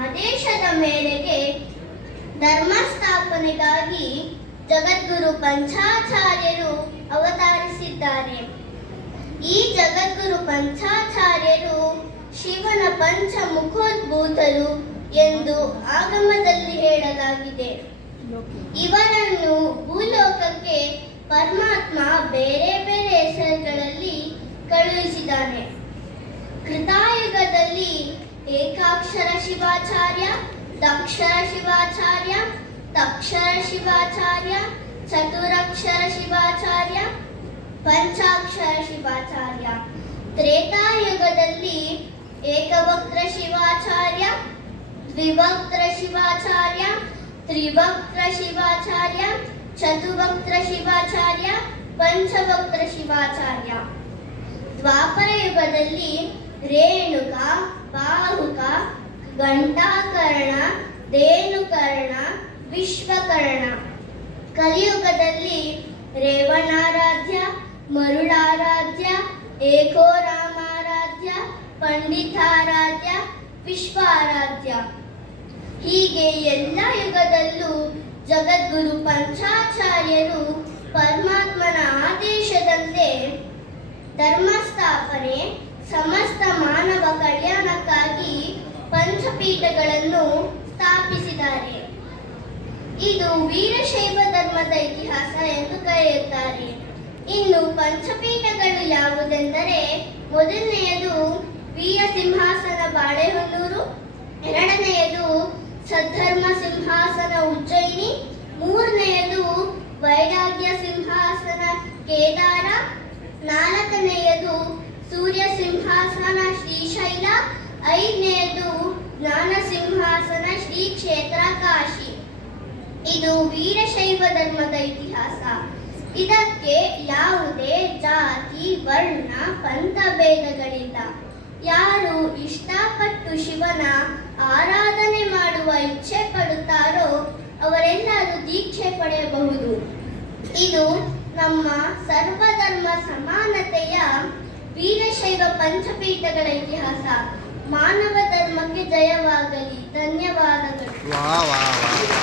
ಆದೇಶದ ಮೇರೆಗೆ ಧರ್ಮ ಸ್ಥಾಪನೆಗಾಗಿ ಜಗದ್ಗುರು ಪಂಚಾಚಾರ್ಯರು ಅವತರಿಸಿದ್ದಾರೆ. ಈ ಜಗದ್ಗುರು ಪಂಚಾಚಾರ್ಯರು ಶಿವನ ಪಂಚ ಮುಖೋದ್ಭೂತರು ಎಂದು ಆಗಮದಲ್ಲಿ ಹೇಳಲಾಗಿದೆ. ಇವರನ್ನು ಭೂಲೋಕಕ್ಕೆ ಪರಮಾತ್ಮ ಬೇರೆ ಬೇರೆ ಹೆಸರುಗಳಲ್ಲಿ ಕಳುಹಿಸಿದ್ದಾನೆ. ಕೃತಾಯುಗದಲ್ಲಿ ಏಕಾಕ್ಷರ ಶಿವಾಚಾರ್ಯ ದಕ್ಷರ ಶಿವಾಚಾರ್ಯ ತಕ್ಷರ ಶಿವಾಚಾರ್ಯ ಚತುರಕ್ಷರ ಶಿವಾಚಾರ್ಯ ಪಂಚಾಕ್ಷರ ಶಿವಾಚಾರ್ಯ ತ್ರೇತಾಯುಗದಲ್ಲಿ ಏಕವಕ್ರ ಶಿವಾಚಾರ್ಯ ದ್ವಿವಕ್ರ ಶಿವಾಚಾರ್ಯ ತ್ರಿವಕ್ರ ಶಿವಾಚಾರ್ಯ ಚತುವಕ್ರ ಶಿವಾಚಾರ್ಯ ಪಂಚವಕ್ರ ಶಿವಾಚಾರ್ಯ ದ್ವಾಪರ ಯುಗದಲ್ಲಿ ರೇಣುಕ ಬಾಹುಕ ಘಂಟಾಕರ್ಣ ಧೇನುಕರ್ಣ ವಿಶ್ವಕರ್ಣ. ಕಲಿಯುಗದಲ್ಲಿ ರೇವಣಾರಾಧ್ಯ, ಮರುಳಾರಾಧ್ಯ, ಏಕೋರಾಮಾರಾಧ್ಯ, ಪಂಡಿತಾರಾಧ್ಯ, ವಿಶ್ವಾರಾಧ್ಯ. ಹೀಗೆ ಎಲ್ಲ ಯುಗದಲ್ಲೂ ಜಗದ್ಗುರು ಪಂಚಾಚಾರ್ಯರು ಪರಮಾತ್ಮನ ಆದೇಶದಂತೆ ಧರ್ಮ ಸ್ಥಾಪನೆ ಪಂಚಪೀಠಗಳನ್ನು ಸ್ಥಾಪಿಸಿದ್ದಾರೆ. ಇದು ವೀರಶೈವ ಧರ್ಮದ ಇತಿಹಾಸ ಎಂದು ಕರೆಯುತ್ತಾರೆ. ಇನ್ನು ಪಂಚಪೀಠಗಳು ಯಾವುದೆಂದರೆ, ಮೊದಲನೆಯದು ವೀರ ಸಿಂಹಾಸನ ಬಾಳೆಹೊನ್ನೂರು, ಎರಡನೆಯದು ಸದ್ಧರ್ಮ ಸಿಂಹಾಸನ ಉಜ್ಜಯಿನಿ, ಮೂರನೆಯದು ವೈರಾಗ್ಯ ಸಿಂಹಾಸನ ಕೇದಾರ, ನಾಲ್ಕನೆಯದು ಸೂರ್ಯ ಸಿಂಹಾಸನ ಶ್ರೀಶೈಲ, ಐದನೆಯದು ಶ್ರೀ ಕ್ಷೇತ್ರ ಕಾಶಿ ಇದು ವೀರಶೈವ ಧರ್ಮದ ಇತಿಹಾಸ. ಇದಕ್ಕೆ ಯಾವುದೇ ಜಾತಿ, ವರ್ಣ, ಪಂಥ ಭೇದಗಳಿಲ್ಲ. ಯಾರು ಇಷ್ಟಪಟ್ಟು ಶಿವನ ಆರಾಧನೆ ಮಾಡುವ ಇಚ್ಛೆ ಪಡುತ್ತಾರೋ ಅವರೆಲ್ಲರೂ ದೀಕ್ಷೆ ಪಡೆಯಬಹುದು. ಇದು ನಮ್ಮ ಸರ್ವಧರ್ಮ ಸಮಾನತೆಯ ವೀರಶೈವ ಪಂಚಪೀಠಗಳ ಇತಿಹಾಸ. ಮಾನವ ಜಯವಾಗಲಿ ಧನ್ಯವಾದಗಳು.